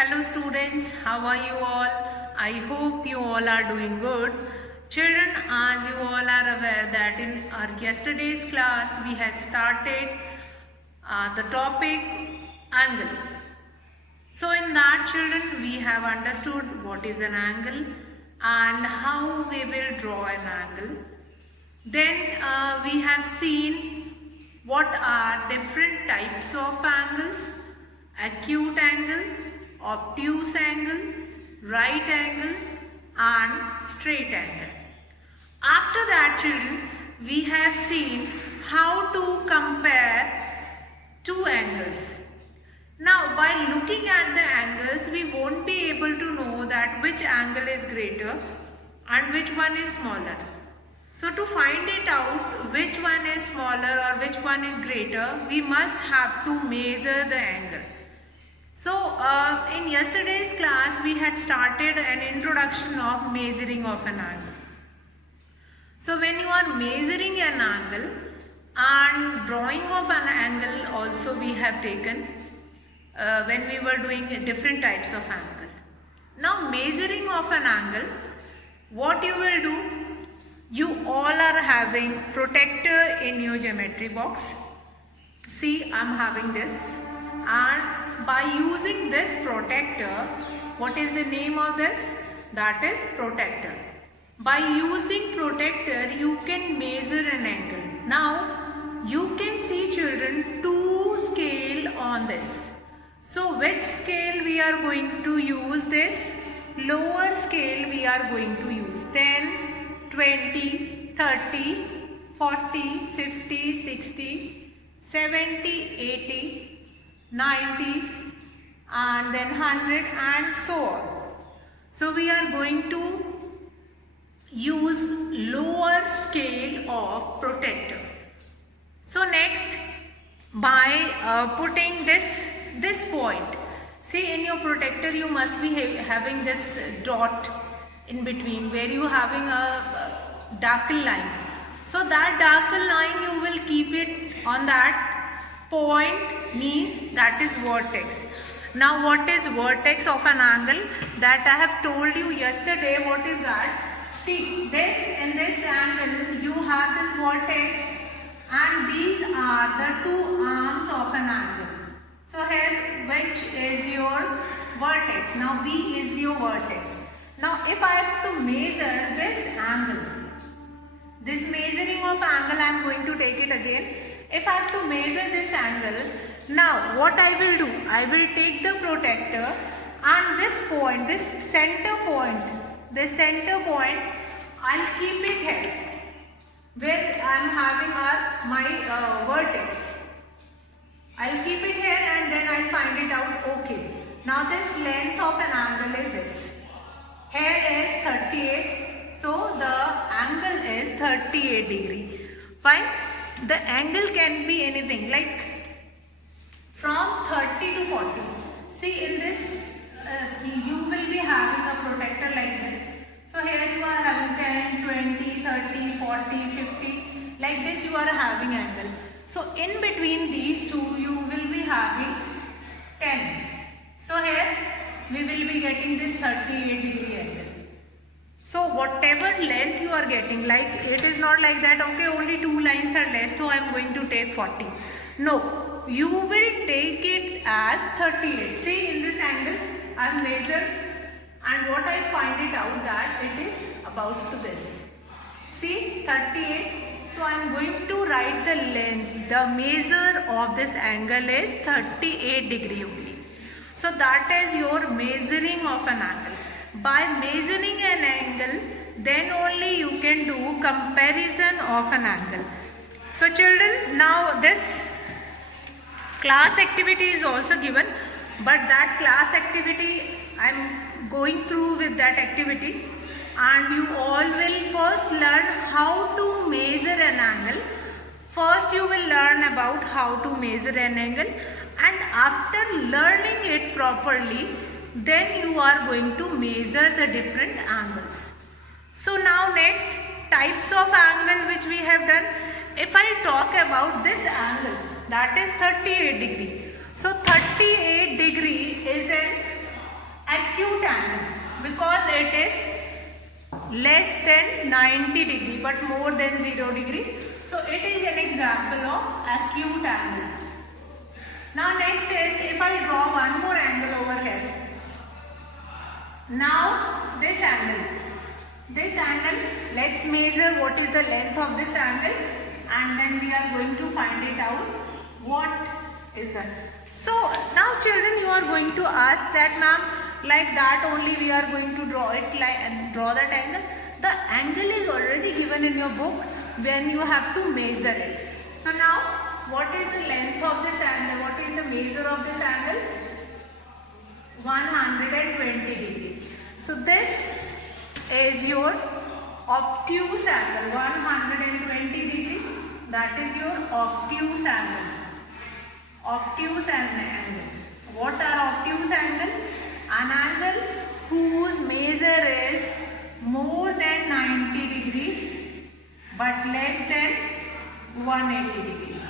Hello students, how are you all? I hope you all are doing good. Children, as you all are aware that in our yesterday's class we had started the topic angle. So in that children we have understood what is an angle and how we will draw an angle. Then we have seen what are different types of angles: acute angle, obtuse angle, right angle and straight angle. After that children, we have seen how to compare two angles. Now by looking at the angles, we won't be able to know that which angle is greater and which one is smaller. So to find it out which one is smaller or which one is greater, we must have to measure the angle. So in yesterday's class we had started an introduction of measuring of an angle. So when you are measuring an angle and drawing of an angle also we have taken when we were doing different types of angle. Now measuring of an angle, what you will do, you all are having protractor in your geometry box. See, I am having this, and by using this protractor, what is the name of this? That is protractor. By using protractor, you can measure an angle. Now, you can see children two scale on this. So, which scale we are going to use this? Lower scale we are going to use 10, 20, 30, 40, 50, 60, 70, 80, 90 and then 100 and so on. So we are going to use lower scale of protractor. So next, by putting this point, see in your protractor you must be having this dot in between where you having a darker line. So that darker line you will keep it on that point, means that is vertex. Now what is vertex of an angle? That I have told you yesterday. What is that? See, this in this angle you have this vertex and these are the two arms of an angle. So here which is your vertex? Now B is your vertex. Now if I have to measure this angle, this measuring of angle I am going to take it again. If I have to measure this angle, now what I will do, I will take the protractor and this point, this center point, I'll keep it here where I am having my vertex. I'll keep it here and then I'll find it out. Okay. Now this length of an angle is this. Here is 38. So the angle is 38 degree. Fine. The angle can be anything like from 30 to 40. See in this you will be having a protractor like this. So here you are having 10, 20, 30, 40, 50. Like this you are having angle. So in between these two you will be having 10. So here we will be getting this 38 degree angle. So whatever length you are getting, like it is not like that, okay, only two lines are less, so I am going to take 40. No, you will take it as 38. See in this angle, I have measured and what I find it out that it is about to this. See 38. So I am going to write the length. The measure of this angle is 38 degree only. So that is your measuring of an angle. By measuring an angle, then only you can do comparison of an angle. So children, now this class activity is also given, but that class activity I am going through with that activity, and you all will first learn how to measure an angle. First you will learn about how to measure an angle, and after learning it properly, then you are going to measure the different angles. So now next, types of angle which we have done. If I talk about this angle, that is 38 degree. So 38 degree is an because it is less than 90 degree but more than 0 degree. So it is an example of acute angle. Now next is, if I draw one more angle over here. Now this angle, let's measure what is the length of this angle, and then we are going to find it out what is that. So now children, you are going to ask that, ma'am, like that only we are going to draw it, like draw that angle. The angle is already given in your book when you have to measure it. So now what is the length of this angle? What is the measure of this angle? 120 degree. So this is your obtuse angle, 120 degree. That is your obtuse angle. Obtuse angle. What are obtuse angle? An angle whose measure is more than 90 degree but less than 180 degree.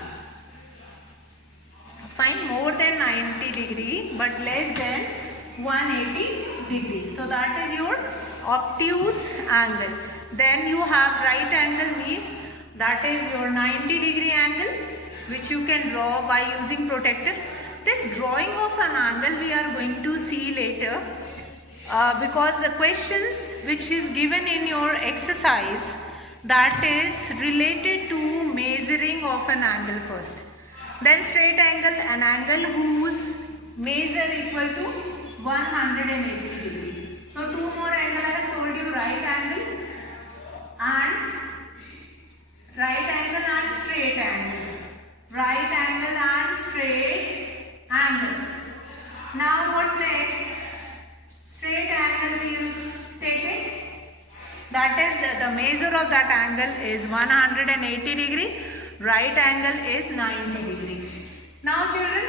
Find more than 90 degree but less than 180 degree. So that is your obtuse angle. Then you have right angle, means that is your 90 degree angle, which you can draw by using protractor. This drawing of an angle we are going to see later, because the questions which is given in your exercise, that is related to measuring of an angle first. Then straight angle, an angle whose measure equal to 180 degree. So two more angle I have told you, right angle and straight angle. Right angle and straight angle. Now what next? Straight angle we will take it. That is the measure of that angle is 180 degree. Right angle is 90 degree. Now children,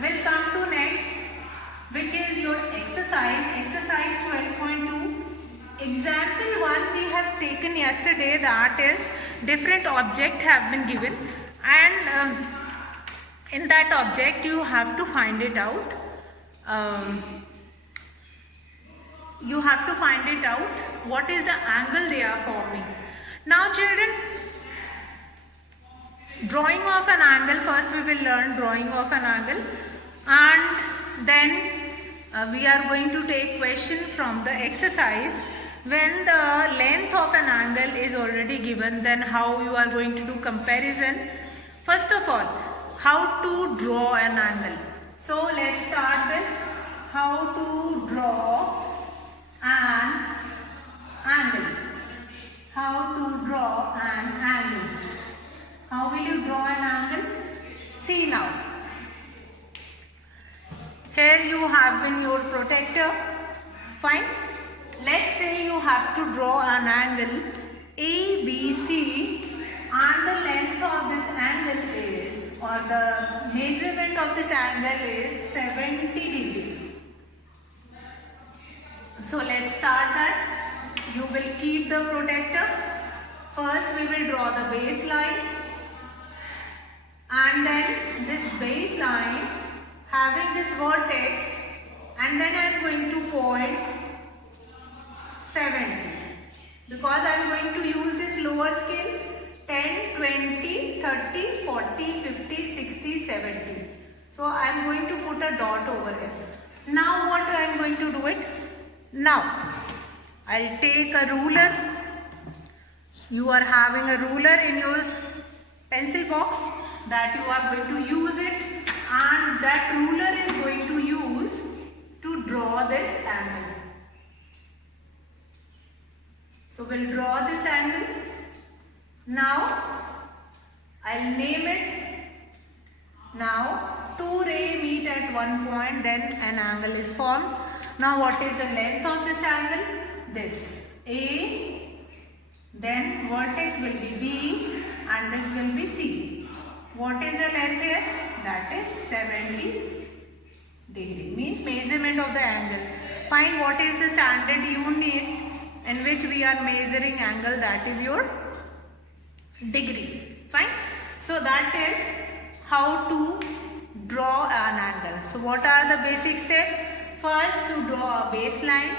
we'll come to next, which is your exercise 12.2. Example 1 we have taken yesterday, that is different object have been given, and in that object you have to find it out. You have to find it out what is the angle they are forming. Now children, drawing of an angle, first we will learn drawing of an angle, and then we are going to take question from the exercise. When the length of an angle is already given, then how you are going to do comparison. First of all, how to draw an angle. So let's start this. How to draw an angle. How to draw an angle. How will you draw an angle? See now. Here you have been your protractor. Fine. Let's say you have to draw an angle ABC, and the length of this angle is, or the measurement of this angle is 70 degree. So let's start that. You will keep the protractor. First we will draw the baseline, and then this baseline having this vertex, and then I am going to point 70, because I am going to use this lower scale 10, 20, 30, 40, 50, 60, 70. So I am going to put a dot over here. Now what I am going to do it? Now I will take a ruler. You are having a ruler in your pencil box, that you are going to use it, and that ruler is going to use to draw this angle. So we'll draw this angle. Now I'll name it. Now two rays meet at one point, then an angle is formed. Now what is the length of this angle? This A, then vertex will be B, and this will be C. What is the length here? That is 70 degree. Means measurement of the angle. Find what is the standard unit in which we are measuring angle, that is your degree. Fine. So that is how to draw an angle. So what are the basic steps? First, to draw a baseline,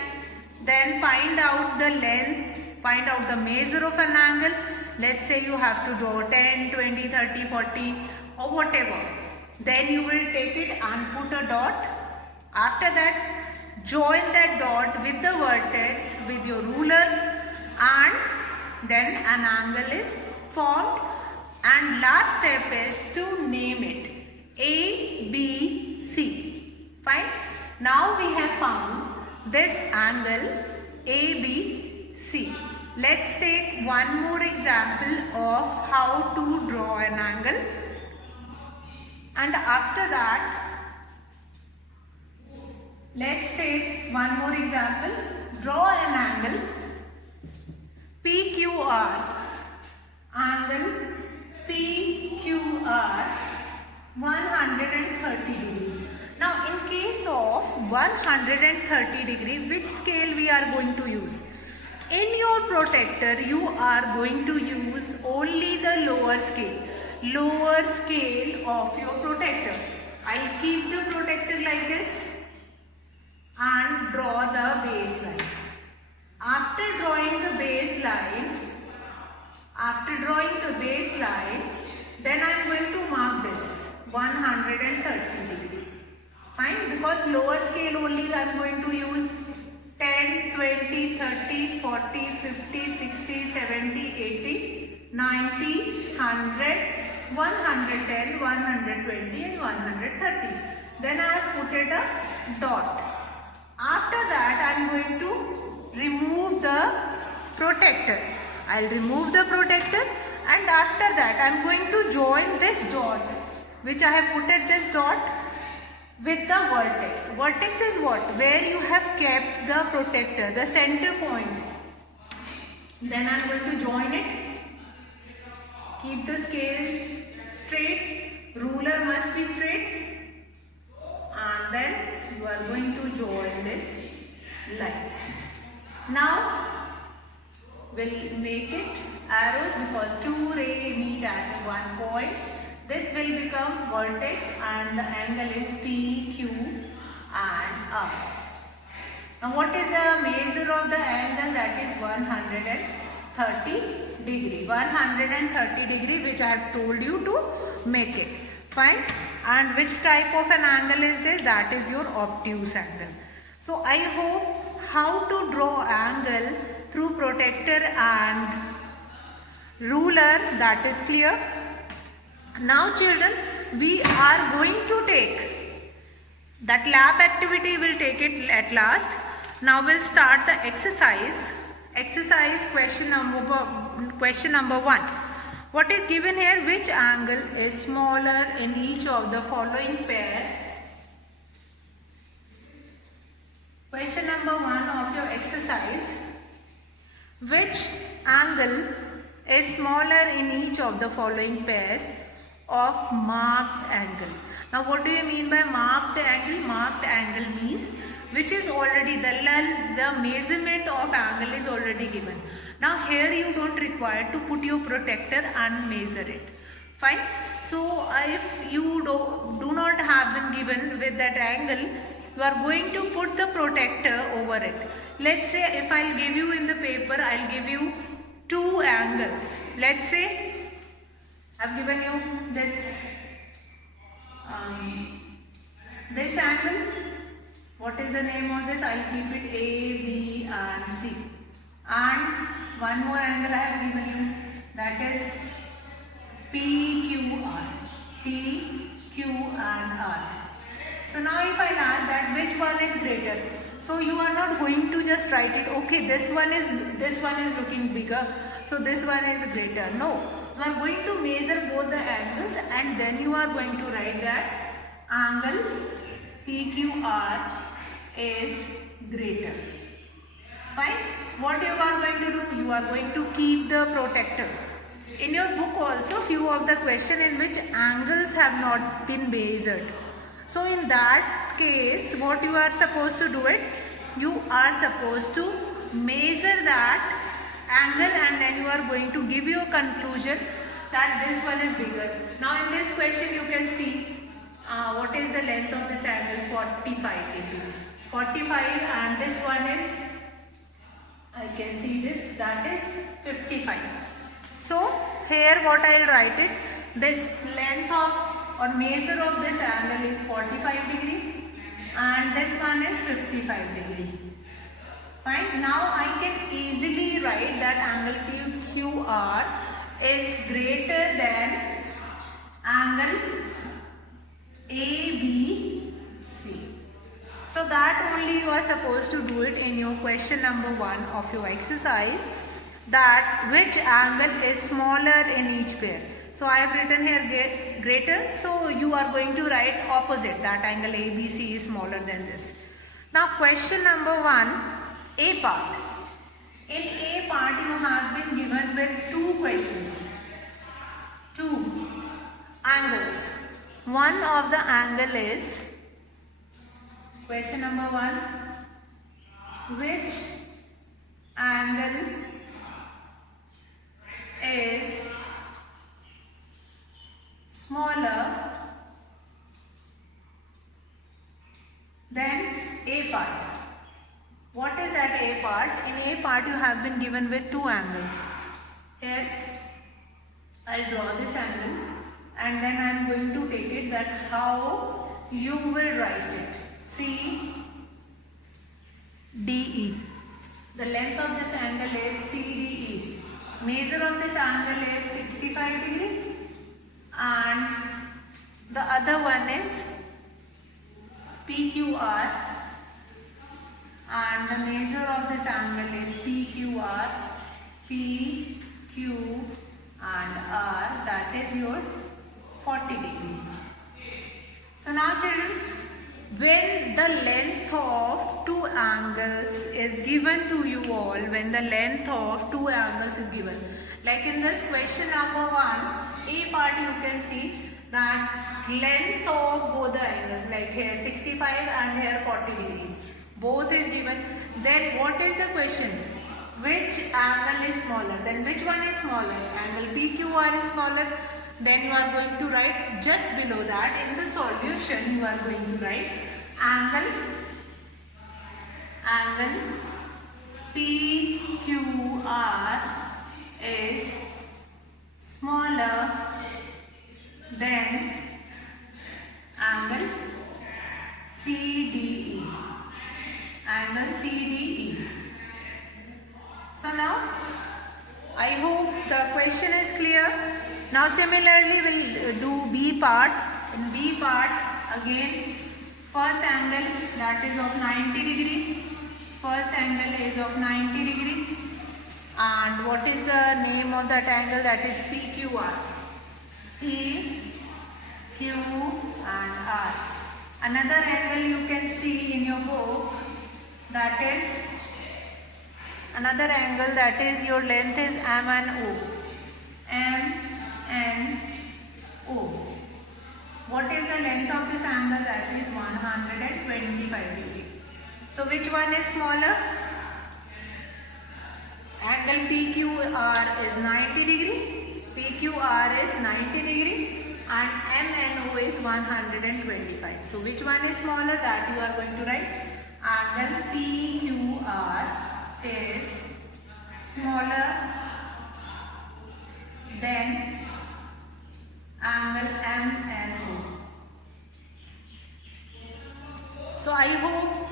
Then find out the length, find out the measure of an angle. Let's say you have to draw 10, 20, 30, 40 or whatever. Then you will take it and put a dot. After that, join that dot with the vertex with your ruler, and then an angle is formed. And last step is to name it A, B, C. Fine. Now we have found this angle ABC. Let's take one more example of how to draw an angle. And after that, let's take one more example. Draw an angle PQR. Angle PQR 130 degree. Now in case of 130 degree, which scale we are going to use? In your protector, you are going to use only the lower scale of your protector. I'll keep the protector like this and draw the baseline. After drawing the baseline, then I am going to mark this 130 degree. Fine, because lower scale only I am going to use 10, 20, 30, 40, 50, 60, 70, 80, 90, 100, 110, 120 and 130. Then I have put it a dot. After that I am going to remove the protector. I'll remove the protector, and after that I am going to join this dot, which I have put at this dot, with the vertex. Vertex is what? Where you have kept the protector, the center point. Then I am going to join it. Keep the scale straight. Ruler must be straight. And then you are going to join this line. Now we'll make it arrows because two rays meet at one point. This will become vertex and the angle is P, Q and R. Now what is the measure of the angle? That is 130 degree. 130 degree, which I have told you to make it. Fine. And which type of an angle is this? That is your obtuse angle. So I hope how to draw angle through protector and ruler, that is clear. Now children, we are going to take that lab activity, will take it at last. Now we'll start the exercise. Exercise question number 1. What is given here? Which angle is smaller in each of the following pair? Question number 1 of your exercise. Which angle is smaller in each of the following pairs of marked angle? Now what do you mean by marked angle? Marked angle means which is already the measurement of angle is already given. Now here you don't require to put your protector and measure it. Fine. So if you do not have been given with that angle, you are going to put the protector over it. Let's say if I'll give you in the paper, I'll give you two angles. Let's say I've given you this angle. What is the name of this? I'll keep it A, B and C. And one more angle I have given you, that is PQR. P, Q and R. So now if I ask that which one is greater, so you are not going to just write it, okay, this one is looking bigger, so this one is greater. No, you are going to measure both the angles and then you are going to write that angle PQR is greater. Fine. What you are going to do? You are going to keep the protector. In your book also few of the question in which angles have not been measured. So in that case, what you are supposed to do it? You are supposed to measure that angle and then you are going to give your conclusion that this one is bigger. Now in this question you can see what is the length of this angle? 45 degree. 45 and this one is I can see this, that is 55. So here what I will write it, this length of or measure of this angle is 45 degree and this one is 55 degree. Fine. Now I can easily write that angle PQR is greater than angle ABC. So that only you are supposed to do it in your question number 1 of your exercise, that which angle is smaller in each pair. So I have written here greater, so you are going to write opposite, that angle ABC is smaller than this. Now question number 1, A part. In A part you have been given with 2 questions, 2 angles. One of the angle is, question number 1, which angle is smaller than A part. What is that A part? In A part you have been given with 2 angles. Here I will draw this angle and then I am going to take it that how you will write it. CDE. The length of this angle is CDE. Measure of this angle is 65 degree and the other one is PQR and the measure of this angle is PQR, PQ and R, that is your 40 degree. So now children, when the length of 2 angles is given to you all, when the length of 2 angles is given, like in this question number 1, A part you can see that length of both the angles, like here 65 and here 40 degree, both is given. Then what is the question? Which angle is smaller? Then which one is smaller? Angle PQR is smaller. Then you are going to write just below that in the solution, you are going to write angle PQR is smaller than angle CDE. Angle CDE. So now I hope the question is clear. Now similarly we'll do B part. In B part again, first angle that is of 90 degree. First angle is of 90 degree. And what is the name of that angle? That is PQR. P, Q and R. Another angle you can see in your book, that is another angle, that is your length is M and O. M and O. What is the length of this angle? That is 125 degree. So which one is smaller? Angle PQR is 90 degree. PQR is 90 degree and M and O is 125. So which one is smaller? That you are going to write. Angle PQR is smaller than angle M and O. So I hope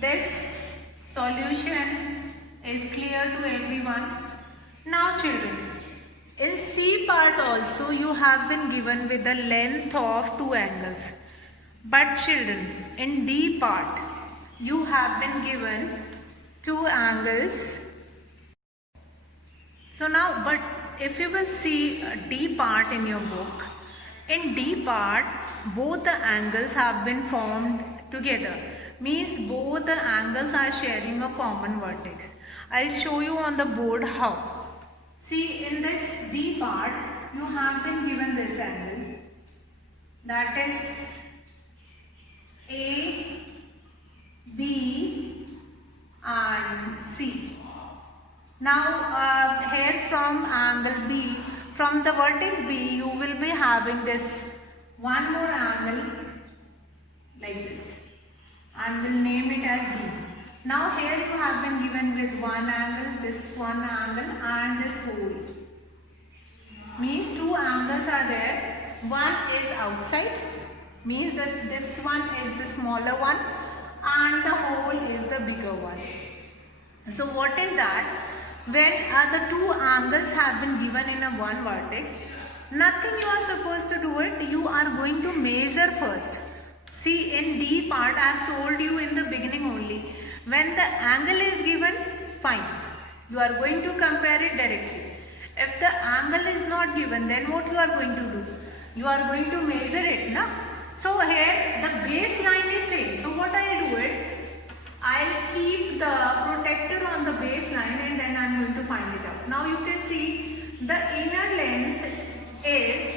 this solution is clear to everyone. Now children, in C part also you have been given with the length of 2 angles. But children, in D part you have been given 2 angles. So now, but if you will see D part in your book, in D part both the angles have been formed together. Means both the angles are sharing a common vertex. I'll show you on the board how. See, in this D part you have been given this angle, that is A, B and C. Now here from angle B, from the vertex B you will be having this one more angle like this and we'll name it as D. Now here you have been given with one angle, this one angle and this whole. Means two angles are there. One is outside, means this one is the smaller one and the whole is the bigger one. So what is that? When the two angles have been given in a one vertex, nothing you are supposed to do it. You are going to measure first. See, in D part I have told you in the beginning only. When the angle is given, fine. You are going to compare it directly. If the angle is not given, then what you are going to do? You are going to measure it, na? So here the baseline is same. So what I will do it? I'll keep the protector on the baseline and then I'm going to find it out. Now you can see the inner length is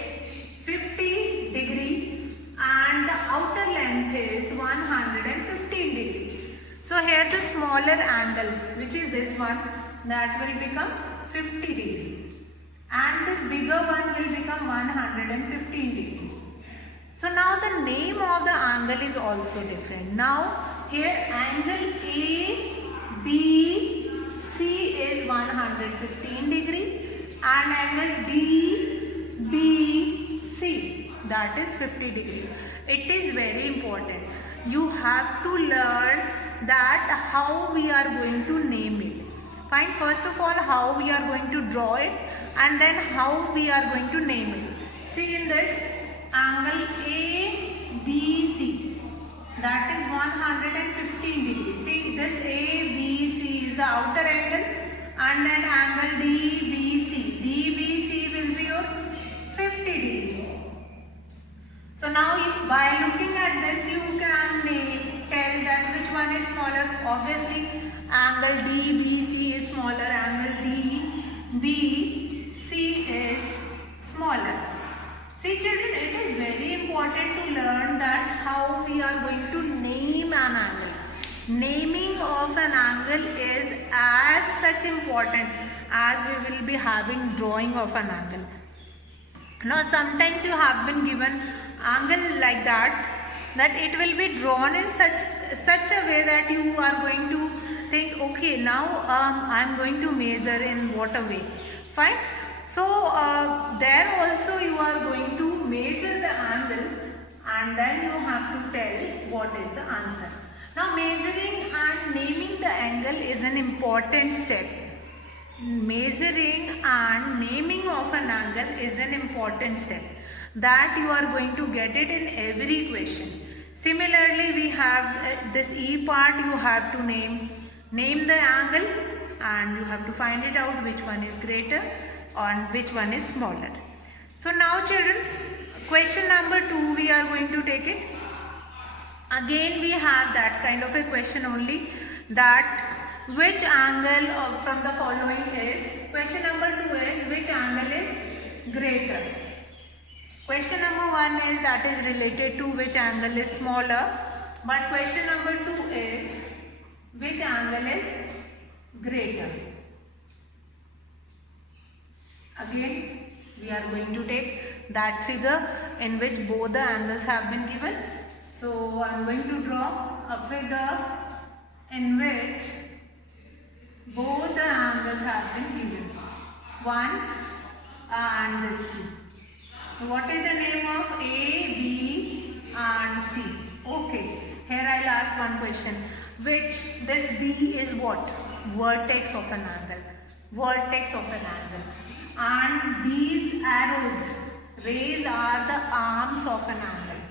50 degree and the outer length is 115 degree. So here the smaller angle, which is this one, that will become 50 degree. And this bigger one will become 115 degree. So now the name of the angle is also different. Now here angle ABC is 115 degree and angle DBC, that is 50 degree. It is very important. You have to learn that how we are going to name it. Fine, first of all how we are going to draw it and then how we are going to name it. See, in this angle ABC, that is 115 degrees. See, this ABC is the outer angle and then angle DBC. DBC will be your 50 degree. So now by looking at this you can tell that which one is smaller. Obviously angle DBC is smaller, angle DBC is smaller. See children, it is very important to learn that how we are going to name an angle. Naming of an angle is as such important as we will be having drawing of an angle. Now sometimes you have been given angle like that it will be drawn in such a way that you are going to think, okay, now I am going to measure in what a way. Fine. So there also you are going to measure the angle and then you have to tell what is the answer. Now measuring and naming the angle is an important step. Measuring and naming of an angle is an important step that you are going to get it in every question. Similarly, we have this E part, you have to name the angle and you have to find it out which one is greater and which one is smaller. So now children, question number 2 we are going to take it. Again we have that kind of a question only, that which angle from the following is, question number 2 is which angle is greater. Question number 1 is that is related to which angle is smaller, but question number 2 is which angle is greater. Again we are going to take that figure in which both the angles have been given. So I am going to draw a figure in which both the angles have been given, 1 and this 2. What is the name of A, B and C? Okay, here I will ask one question. Which this B is what? Vertex of an angle. Vertex of an angle. And these arrows, rays are the arms of an angle.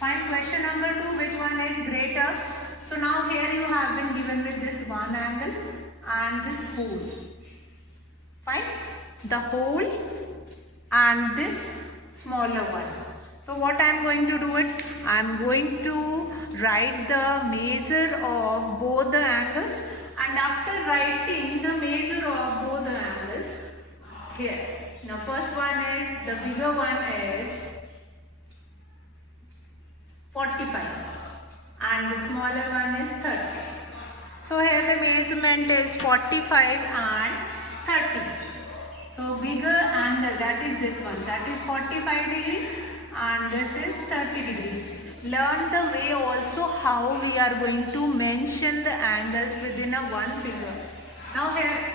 Find question number 2, which one is greater? So now here you have been given with this one angle and this whole. Fine? The whole and this smaller one. So what I am going to do it? I am going to write the measure of both the angles, and after writing the measure of both the angles here. Now first one is, the bigger one is 45 and the smaller one is 30. So here the measurement is 45 and 30. So bigger angle, that is this one, that is 45 degree and this is 30 degree. learn the way also how we are going to mention the angles within a one figure. Now here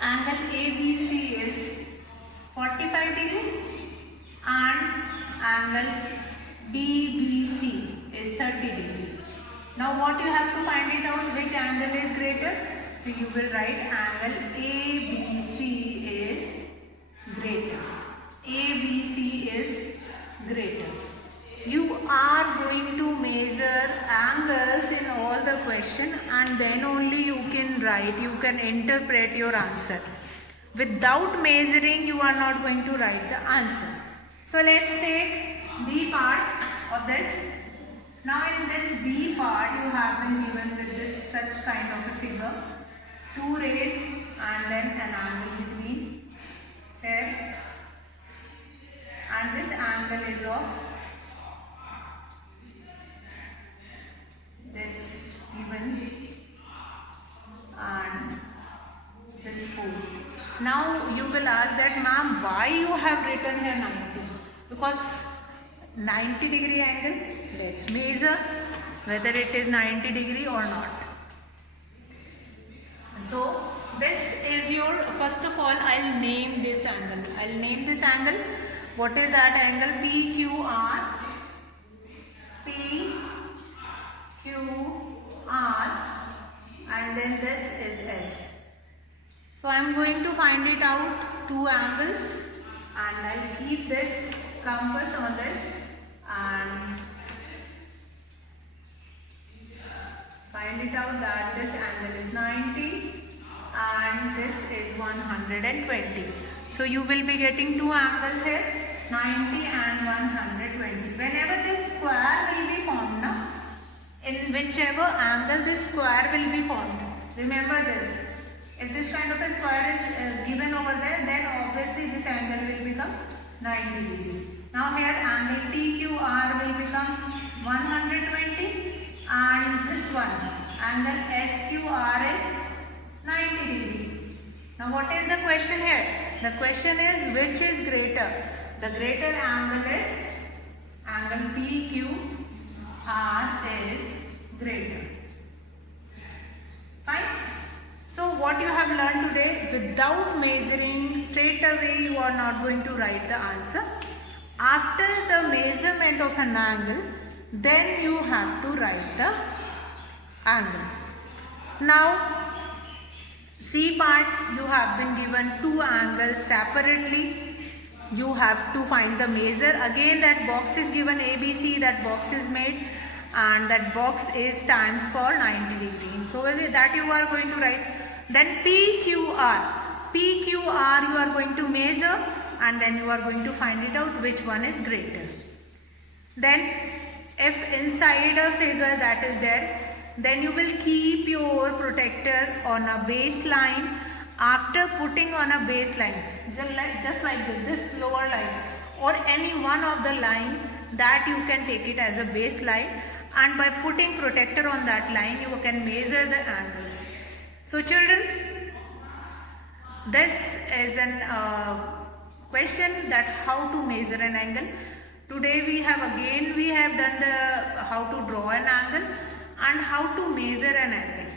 angle ABC is 45 degree and angle BBC is 30 degree. Now what you have to find it out, which angle is greater? So you will write angle ABC is greater. ABC is greater. You are going to measure angles in all the question and then only you can write, you can interpret your answer. Without measuring, you are not going to write the answer. So let's take B part of this. Now in this B part, you have been given with this such kind of a figure. Two rays and then an angle between here. And this angle is of this given and this 4. Now you will ask that, ma'am, why you have written here 90? Because 90 degree angle, let's measure whether it is 90 degree or not. So this is your, first of all, I'll name this angle. I'll name this angle. What is that angle? PQR. PQR, and then this is S. So I am going to find it out, two angles, and I'll keep this compass on this and find it out that this angle is 90 and this is 120. So you will be getting two angles here, 90 and 120. Whenever this square will be formed, now, in whichever angle this square will be formed, remember this. If this kind of a square is given over there, then obviously this angle will become 90 degree. Now here angle PQR will become 120 and this one, angle SQR is 90 degree. Now what is the question here? The question is which is greater? The greater angle is angle PQR is greater. Fine. So what you have learned today, without measuring, straight away you are not going to write the answer. After the measurement of an angle, then you have to write the angle. Now C part, you have been given two angles separately. You have to find the measure. Again that box is given ABC, that box is made and that box stands for 90 degree. So that you are going to write. Then PQR. PQR you are going to measure and then you are going to find it out which one is greater. Then if inside a figure that is there, then you will keep your protector on a baseline. After putting on a baseline, just like this lower line or any one of the line, that you can take it as a baseline, and by putting protector on that line you can measure the angles. So children, this is an question that how to measure an angle. Today we have done the how to draw an angle and how to measure an angle,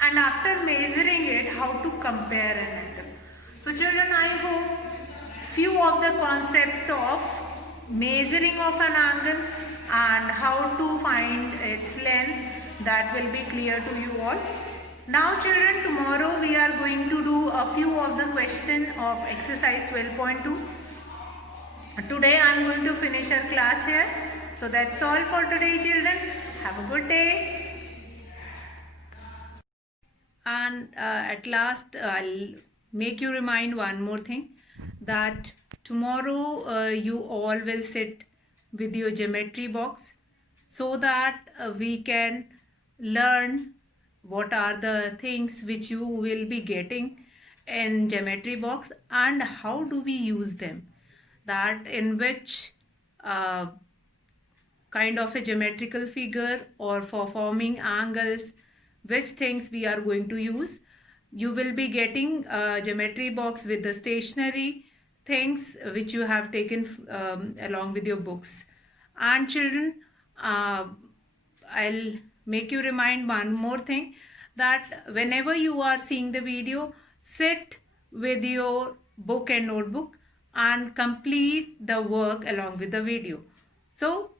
and after measuring it, how to compare an angle. So children, I hope few of the concept of measuring of an angle and how to find its length, that will be clear to you all. Now children, tomorrow we are going to do a few of the question of exercise 12.2. Today I am going to finish our class here. So that's all for today children. Have a good day. And at last I'll make you remind one more thing, that tomorrow you all will sit with your geometry box so that we can learn what are the things which you will be getting in geometry box and how do we use them, that in which kind of a geometrical figure or for forming angles, which things we are going to use. You will be getting a geometry box with the stationery things which you have taken along with your books, And children, I'll make you remind one more thing, that whenever you are seeing the video, sit with your book and notebook and complete the work along with the video. So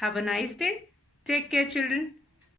have a nice day. Take care, children.